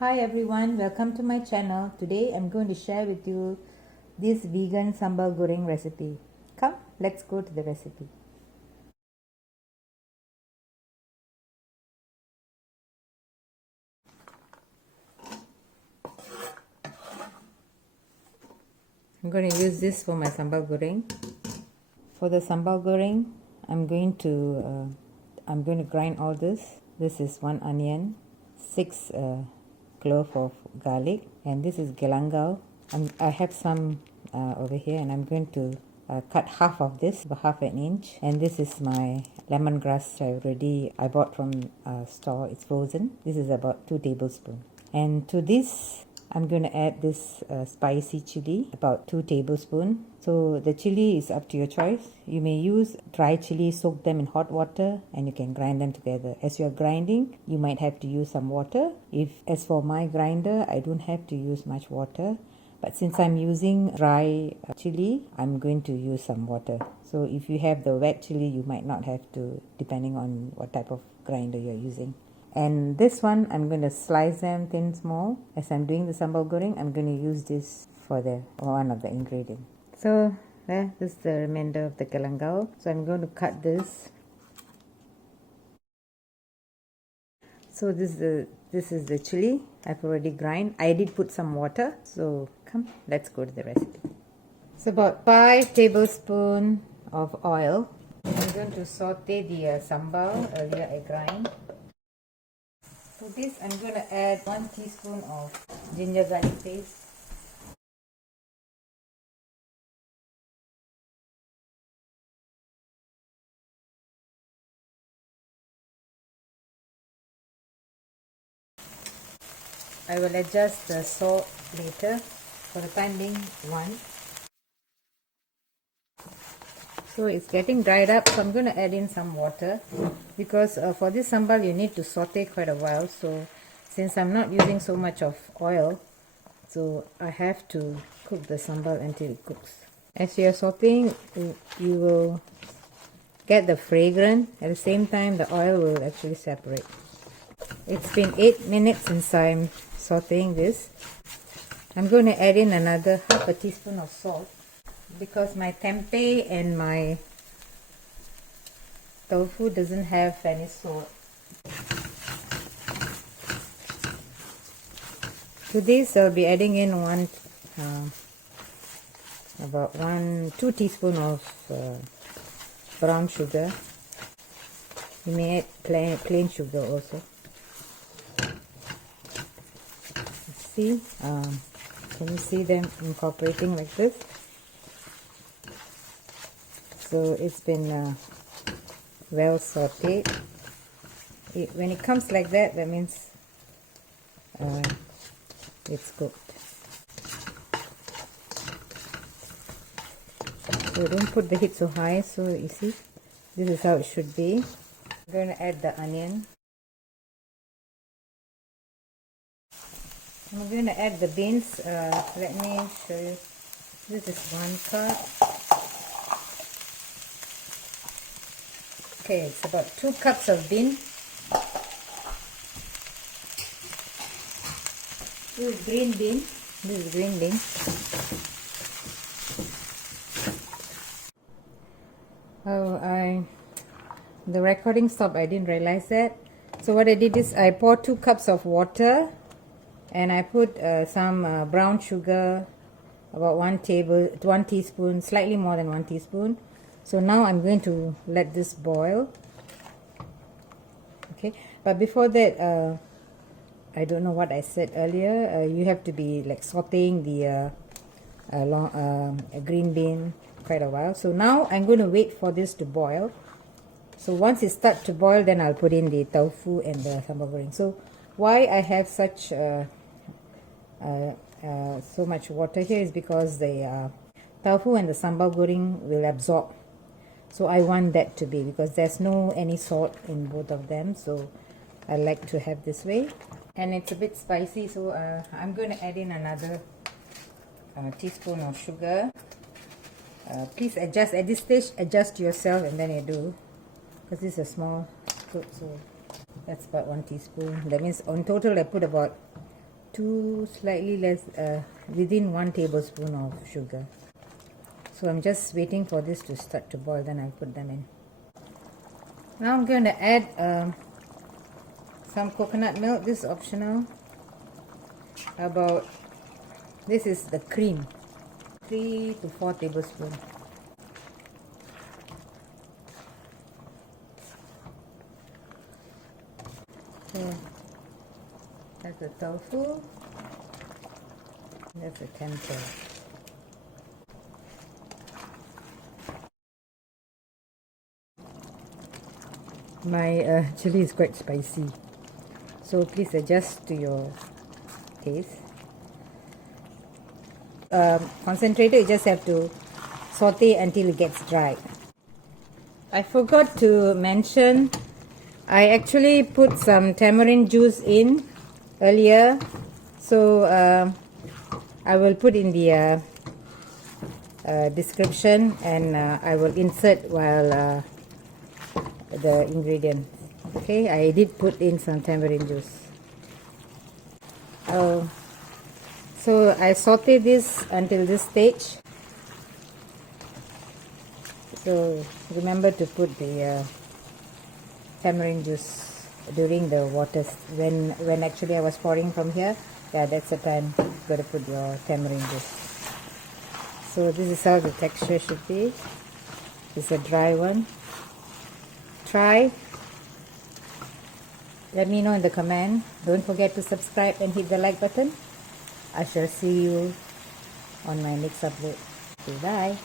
Hi everyone, welcome to my channel. Today I'm going to share with you this vegan sambal goreng recipe. Come, let's go to the recipe. I'm going to use this for my sambal goreng. For the sambal goreng, I'm going to grind all this. This is 1 onion, 6 cloves of garlic, and this is galangal. I have some over here, and I'm going to cut half of this, about half an inch. And this is my lemongrass I bought from store. It's frozen. This is about 2 tablespoons. And to this, I'm going to add this spicy chili, about 2 tablespoons. So the chili is up to your choice. You may use dry chili, soak them in hot water, and you can grind them together. As you are grinding, you might have to use some water. As for my grinder, I don't have to use much water. But since I'm using dry chili, I'm going to use some water. So if you have the wet chili, you might not have to, depending on what type of grinder you're using. And this one, I'm going to slice them thin small. As I'm doing the sambal goreng, I'm going to use this for one of the ingredients. So this is the remainder of the galangal. So I'm going to cut this. So this is the chili I've already grind. I did put some water. So come, let's go to the recipe. It's about 5 tablespoons of oil. I'm going to saute the sambal. Earlier I grind. To this, I'm going to add 1 teaspoon of ginger garlic paste. I will adjust the salt later. For the time being, 1. So it's getting dried up, so I'm going to add in some water because for this sambal you need to saute quite a while. So since I'm not using so much of oil, so I have to cook the sambal until it cooks. As you are sauteing, you will get the fragrance. At the same time, the oil will actually separate. It's been 8 minutes since I'm sauteing this. I'm going to add in another half a teaspoon of salt because my tempeh and my tofu doesn't have any salt. To this, I'll be adding in about 2 teaspoons of brown sugar. You may add plain sugar also. See, can you see them incorporating like this? So it's been well sauteed. When it comes like that, that means it's cooked. So don't put the heat so high. So you see, this is how it should be. I'm going to add the onion. I'm going to add the beans. Let me show you. This is 1 cup. Okay, it's about 2 cups of bean. This is green bean. This is green bean. Oh, the recording stopped. I didn't realize that. So what I did is I poured 2 cups of water, and I put some brown sugar, about 1 teaspoon, slightly more than 1 teaspoon. So now I'm going to let this boil. Okay, but before that, I don't know what I said earlier. You have to be like sauteing the green bean quite a while. So now I'm going to wait for this to boil. So once it starts to boil, then I'll put in the tofu and the sambal goreng. So why I have such so much water here is because the tofu and the sambal goreng will absorb. So I want that to be, because there's any salt in both of them. So I like to have this way. And it's a bit spicy, so I'm going to add in another teaspoon of sugar. Please adjust at this stage, adjust yourself, and then you do, because this is a small cook. So that's about 1 teaspoon. That means on total I put about slightly less, within 1 tablespoon of sugar. So I'm just waiting for this to start to boil, then I'll put them in. Now I'm going to add some coconut milk. This is optional. This is the cream, 3 to 4 tablespoons. Okay. That's the tofu. That's the tempeh. My chili is quite spicy, so please adjust to your taste. Concentrated, you just have to saute until it gets dry. I forgot to mention, I actually put some tamarind juice in earlier, so I will put in the description, and I will insert while the ingredients. Okay, I did put in some tamarind juice. So I saute this until this stage. So remember to put the tamarind juice during the waters. When actually I was pouring from here, yeah, that's the time you got to put your tamarind juice. So this is how the texture should be. It's a dry one. Try. Let me know in the comment. Don't forget to subscribe and hit the like button. I shall see you on my next upload. Okay, bye.